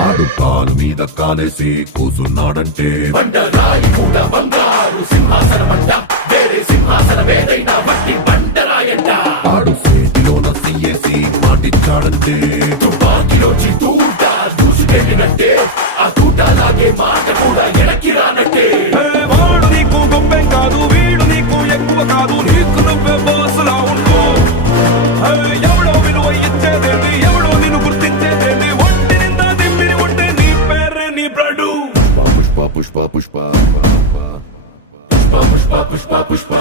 ఆడు కాలు మీద కాలేసి కూసున్నాడంటే బండరాయి కూడా బంగారు సింహాసనమంట, వేరే సింహాసనమేదైనా వట్టి బండరాయంట. ఆడు చేతిలోన సీయేసి మాటిచ్చాడంటే తుపాకిలోచి తూట దూసుకెళ్ళినట్టే, ఆ తూట లాగే మాట కూడా ఎనక్కి రానట్టే. వాడు నీకు గొప్పేం కాదు, వీడు నీకు ఎక్కువ కాదు, నీకు నువ్వే బాసులా ఉండు. ఎవడో విలువ ఇచ్చేదేంటి, ఎవడో నిన్ను గుర్తించేదేంటి, ఒంటి నిందా దిమ్మిరి ఉంటే నీ పేరే నీ బ్లడ్. పుష్ప పుష్ప పుష్ప పుష్ప పుష్ప పుష్ప పుష్ప పుష్ప